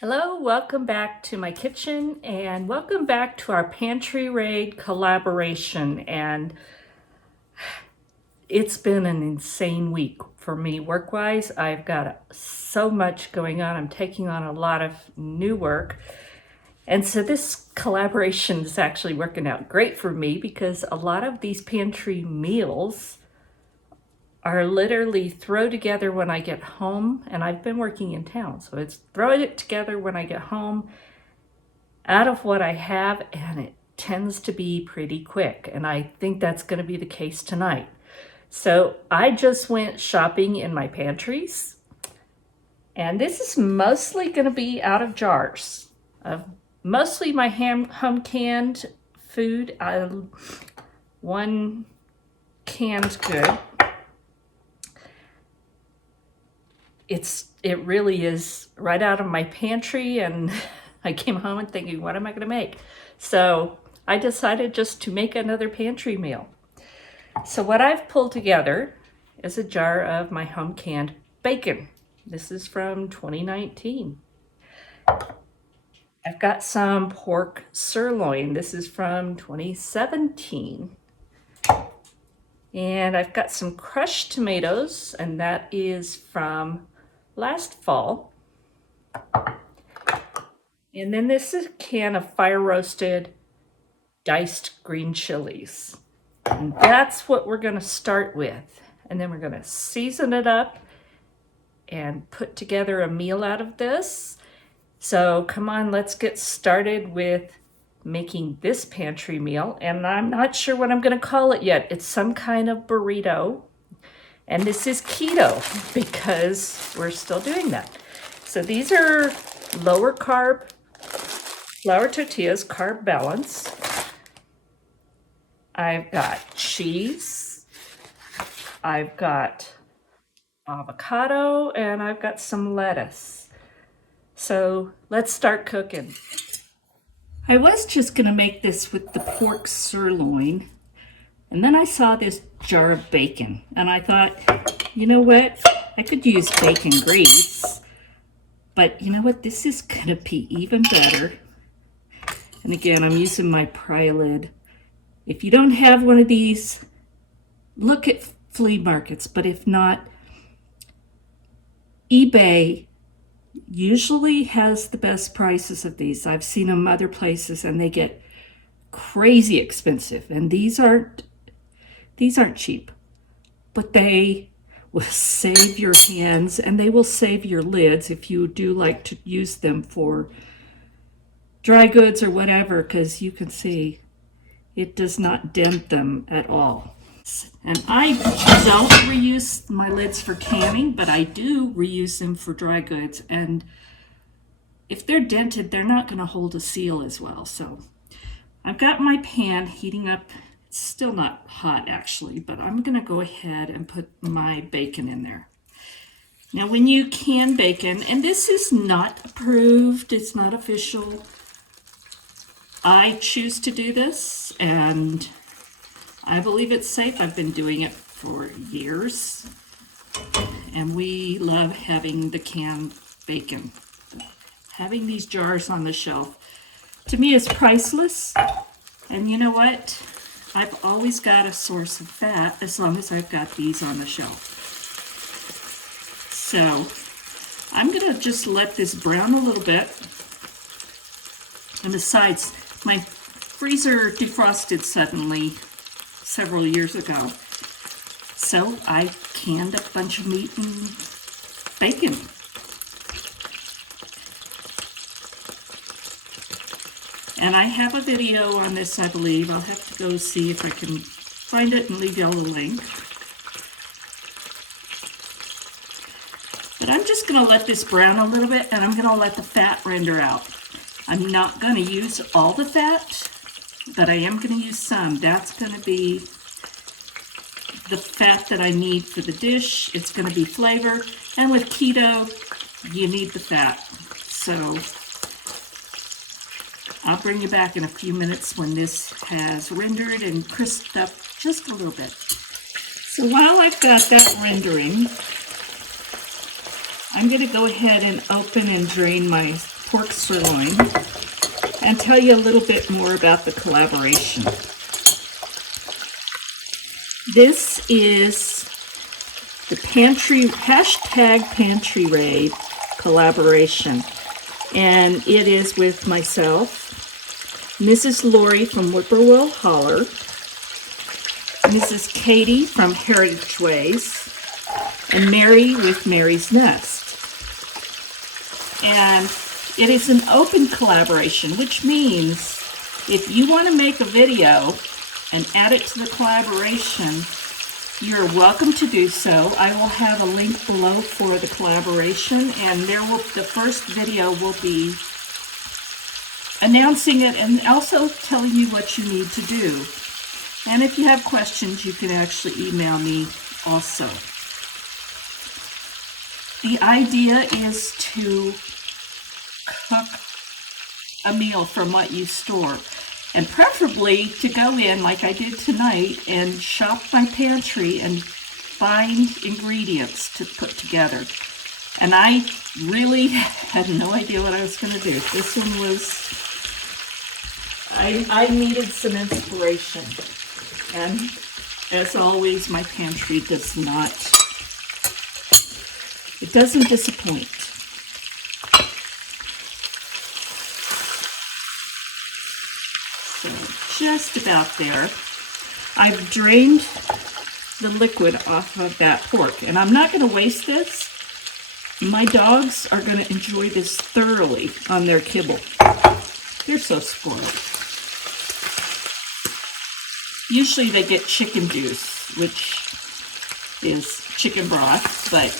Hello, welcome back to my kitchen and welcome back to our Pantry Raid collaboration. And it's been an insane week for me work-wise. I've got so much going on. I'm taking on a lot of new work. And so this collaboration is actually working out great for me because a lot of these pantry meals are literally throw together when I get home, and I've been working in town, so it's throw it together when I get home out of what I have, and it tends to be pretty quick, and I think that's going to be the case tonight. So I just went shopping in my pantries, and this is mostly going to be out of jars of mostly my home canned food. One canned good. It really is right out of my pantry, and I came home and thinking, what am I going to make? So I decided just to make another pantry meal. So what I've pulled together is a jar of my home canned bacon. This is from 2019. I've got some pork sirloin. This is from 2017. And I've got some crushed tomatoes, and that is from last fall. And then this is a can of fire roasted diced green chilies. And that's what we're going to start with. And then we're going to season it up and put together a meal out of this. So come on, let's get started with making this pantry meal. And I'm not sure what I'm going to call it yet. It's some kind of burrito. And this is keto because we're still doing that. So these are lower carb flour tortillas, carb balance. I've got cheese. I've got avocado, and I've got some lettuce. So let's start cooking. I was just gonna make this with the pork sirloin, and then I saw this jar of bacon, and I thought, you know what? I could use bacon grease, but you know what? This is gonna be even better. And again, I'm using my pry lid. If you don't have one of these, look at flea markets, but if not, eBay usually has the best prices of these. I've seen them other places and they get crazy expensive, and these aren't cheap, but they will save your hands and they will save your lids if you do like to use them for dry goods or whatever, because you can see it does not dent them at all. And I don't reuse my lids for canning, but I do reuse them for dry goods, and if they're dented, they're not going to hold a seal as well. So I've got my pan heating up. It's still not hot actually, but I'm going to go ahead and put my bacon in there. Now when you can bacon, and this is not approved, it's not official, I choose to do this and I believe it's safe. I've been doing it for years and we love having the canned bacon. Having these jars on the shelf, to me, is priceless. And you know what? I've always got a source of fat as long as I've got these on the shelf. So I'm gonna just let this brown a little bit. And besides, my freezer defrosted suddenly several years ago. So I canned a bunch of meat and bacon. And I have a video on this, I believe. I'll have to go see if I can find it and leave y'all a link. But I'm just gonna let this brown a little bit and I'm gonna let the fat render out. I'm not gonna use all the fat, but I am gonna use some. That's gonna be the fat that I need for the dish. It's gonna be flavor. And with keto, you need the fat. So I'll bring you back in a few minutes when this has rendered and crisped up just a little bit. So while I've got that rendering, I'm going to go ahead and open and drain my pork sirloin and tell you a little bit more about the collaboration. This is the #Pantryraid collaboration, and it is with myself, Mrs. Lori from Whippoorwill Holler, Mrs. Katie from Heritage Ways, and Mary with Mary's Nest. And it is an open collaboration, which means if you want to make a video and add it to the collaboration, you're welcome to do so. I will have a link below for the collaboration, and the first video will be announcing it and also telling you what you need to do. And if you have questions, you can actually email me also. The idea is to cook a meal from what you store, and preferably to go in like I did tonight and shop my pantry and find ingredients to put together. And I really had no idea what I was going to do. This one was, I needed some inspiration. And as always, my pantry doesn't disappoint. So just about there. I've drained the liquid off of that pork, and I'm not going to waste this. My dogs are going to enjoy this thoroughly on their kibble. They're so spoiled. Usually they get chicken juice, which is chicken broth, but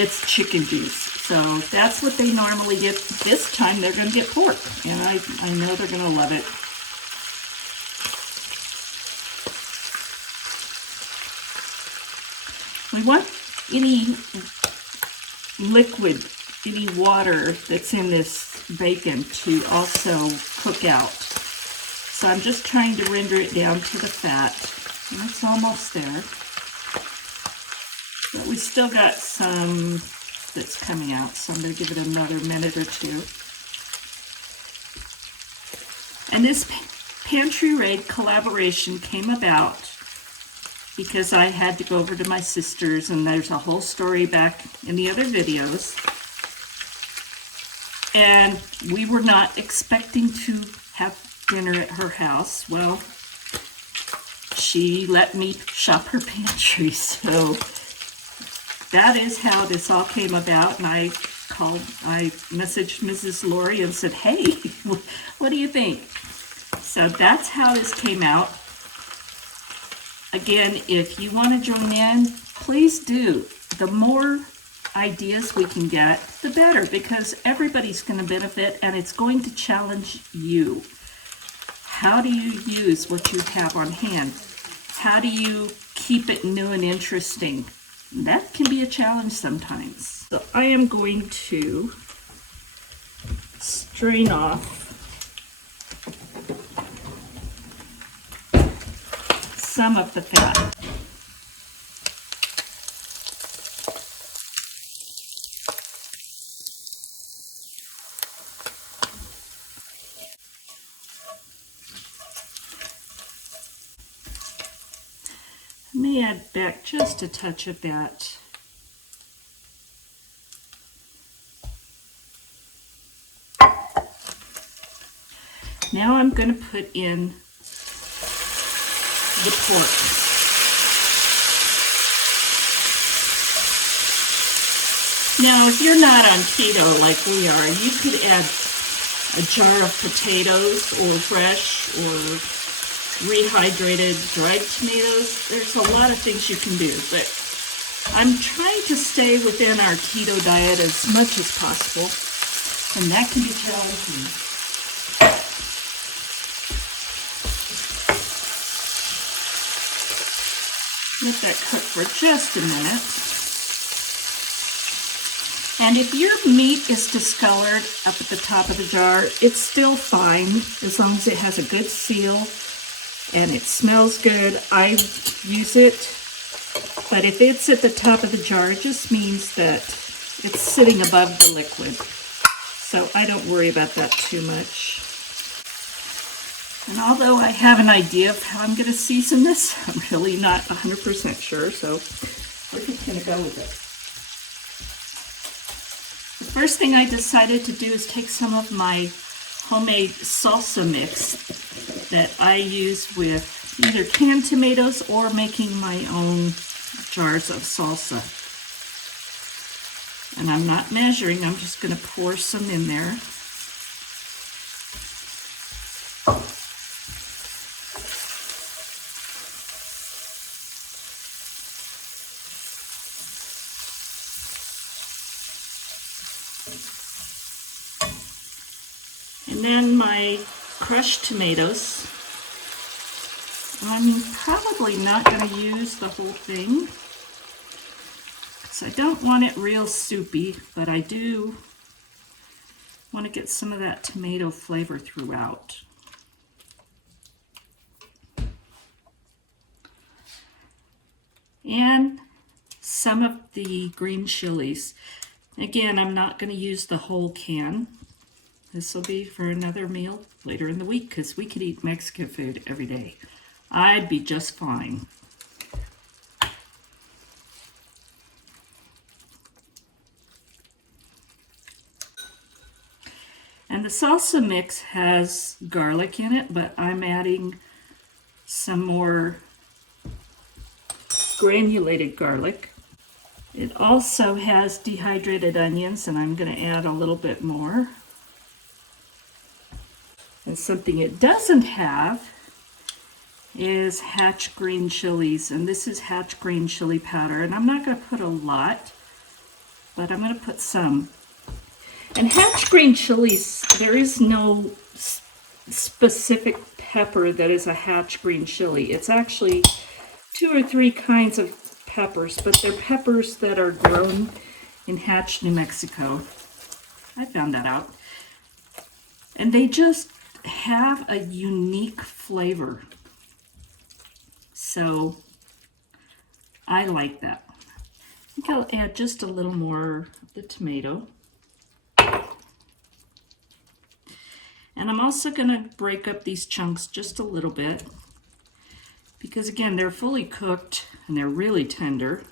it's chicken juice. So that's what they normally get. This time they're going to get pork, and I know they're going to love it. We want any liquid, any water that's in this bacon to also cook out. So I'm just trying to render it down to the fat. And it's almost there. But we still got some that's coming out, so I'm going to give it another minute or two. And this Pantry Raid collaboration came about because I had to go over to my sister's, and there's a whole story back in the other videos. And we were not expecting to have dinner at her house. Well, she let me shop her pantry, so that is how this all came about. And I messaged Mrs. Lori and said, hey, what do you think? So that's how this came out. Again, if you want to join in, please do. The more ideas we can get, the better, because everybody's going to benefit, and it's going to challenge you. How do you use what you have on hand? How do you keep it new and interesting? That can be a challenge sometimes. So I am going to strain off some of the fat. I may add back just a touch of that. Now I'm going to put in the pork. Now, if you're not on keto like we are, you could add a jar of potatoes, or fresh, or rehydrated dried tomatoes. There's a lot of things you can do, but I'm trying to stay within our keto diet as much as possible, and that can be challenging. Let that cook for just a minute. And if your meat is discolored up at the top of the jar, it's still fine as long as it has a good seal and it smells good. I use it, but if it's at the top of the jar, it just means that It's sitting above the liquid, so I don't worry about that too much. And although I have an idea of how I'm going to season this, I'm really not 100% sure, so we're just going to go with it. The first thing I decided to do is take some of my homemade salsa mix that I use with either canned tomatoes or making my own jars of salsa. And I'm not measuring, I'm just going to pour some in there. And then my crushed tomatoes. I'm probably not going to use the whole thing, because I don't want it real soupy, but I do want to get some of that tomato flavor throughout. And some of the green chilies. Again, I'm not going to use the whole can. This will be for another meal later in the week, because we could eat Mexican food every day. I'd be just fine. And the salsa mix has garlic in it, but I'm adding some more granulated garlic. It also has dehydrated onions, and I'm going to add a little bit more. And something it doesn't have is Hatch green chilies, and this is Hatch green chili powder, and I'm not going to put a lot, but I'm going to put some. And Hatch green chilies, there is no specific pepper that is a Hatch green chili. It's actually 2 or 3 kinds of peppers, but they're peppers that are grown in Hatch, New Mexico. I found that out. And they just have a unique flavor. So I like that. I think I'll add just a little more of the tomato. And I'm also going to break up these chunks just a little bit, because again, they're fully cooked and they're really tender.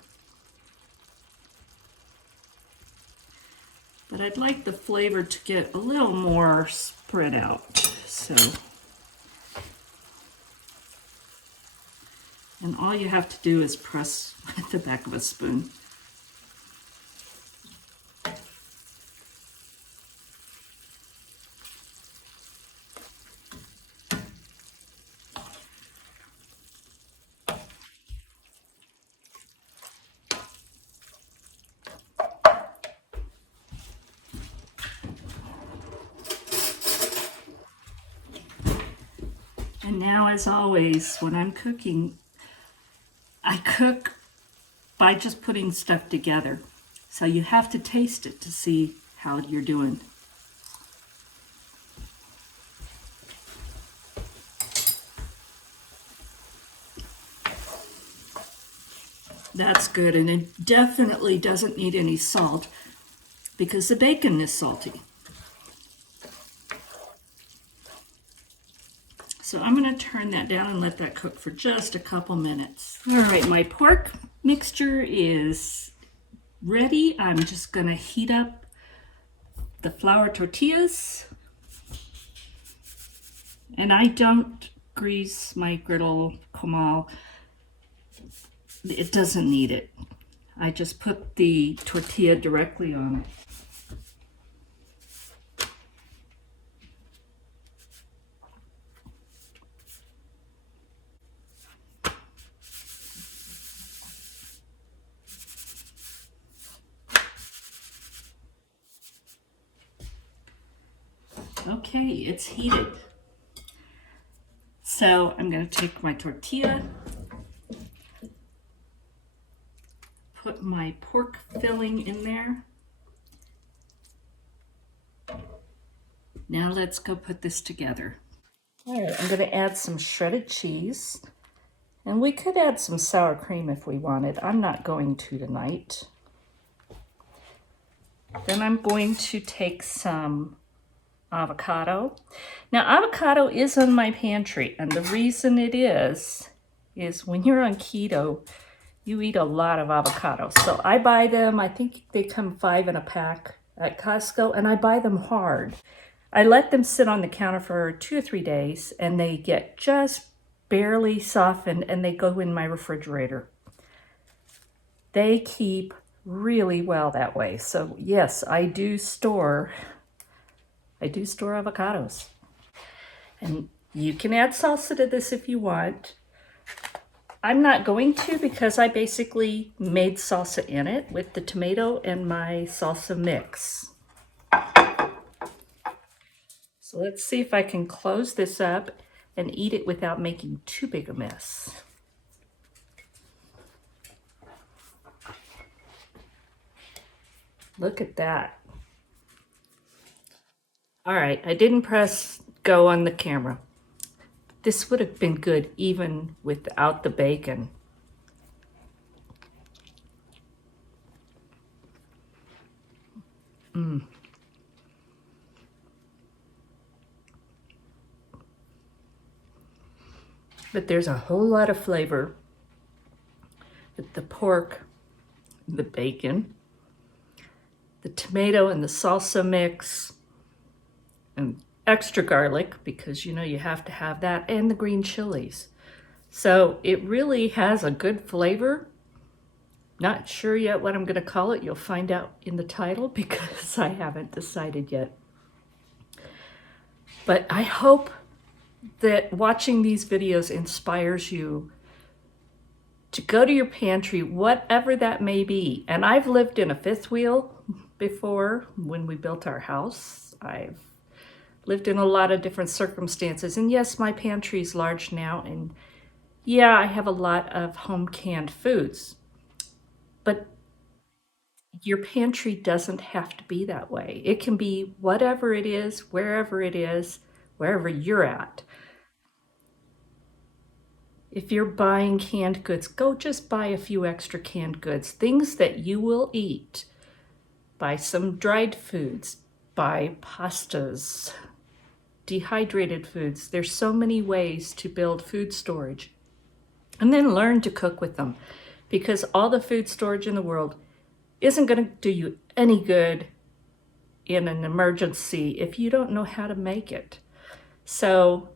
But I'd like the flavor to get a little more spread out. So, and all you have to do is press with the back of a spoon. And now, as always, when I'm cooking, I cook by just putting stuff together. So you have to taste it to see how you're doing. That's good, and it definitely doesn't need any salt because the bacon is salty. So I'm going to turn that down and let that cook for just a couple minutes. All right, my pork mixture is ready. I'm just going to heat up the flour tortillas. And I don't grease my griddle comal. It doesn't need it. I just put the tortilla directly on it. Okay, it's heated. So I'm going to take my tortilla, put my pork filling in there. Now let's go put this together. All right, I'm going to add some shredded cheese. And we could add some sour cream if we wanted. I'm not going to tonight. Then I'm going to take some avocado. Now, avocado is in my pantry, and the reason it is when you're on keto, you eat a lot of avocado. So I buy them, I think they come 5 in a pack at Costco, and I buy them hard. I let them sit on the counter for 2 or 3 days, and they get just barely softened, and they go in my refrigerator. They keep really well that way. So yes, I do store avocados. And you can add salsa to this if you want. I'm not going to because I basically made salsa in it with the tomato and my salsa mix. So let's see if I can close this up and eat it without making too big a mess. Look at that. All right, I didn't press go on the camera. This would have been good even without the bacon. But there's a whole lot of flavor with the pork, the bacon, the tomato and the salsa mix, and extra garlic because you have to have that, and the green chilies. So it really has a good flavor. Not sure yet what I'm going to call it. You'll find out in the title because I haven't decided yet. But I hope that watching these videos inspires you to go to your pantry, whatever that may be. And I've lived in a fifth wheel before when we built our house. I've lived in a lot of different circumstances. And yes, my pantry is large now. And yeah, I have a lot of home canned foods. But your pantry doesn't have to be that way. It can be whatever it is, wherever you're at. If you're buying canned goods, go just buy a few extra canned goods, things that you will eat. Buy some dried foods, buy pastas, dehydrated foods. There's so many ways to build food storage. And then learn to cook with them, because all the food storage in the world isn't going to do you any good in an emergency if you don't know how to make it. So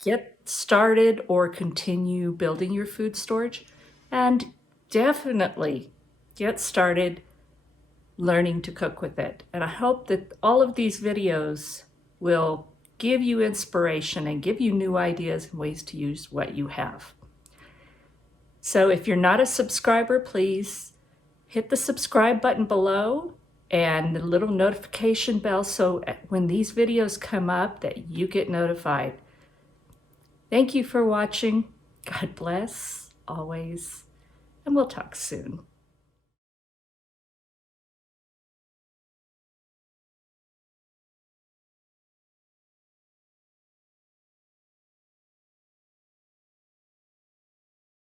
get started or continue building your food storage, and definitely get started learning to cook with it. And I hope that all of these videos will give you inspiration and give you new ideas and ways to use what you have. So if you're not a subscriber, please hit the subscribe button below and the little notification bell so when these videos come up that you get notified. Thank you for watching. God bless always, and we'll talk soon.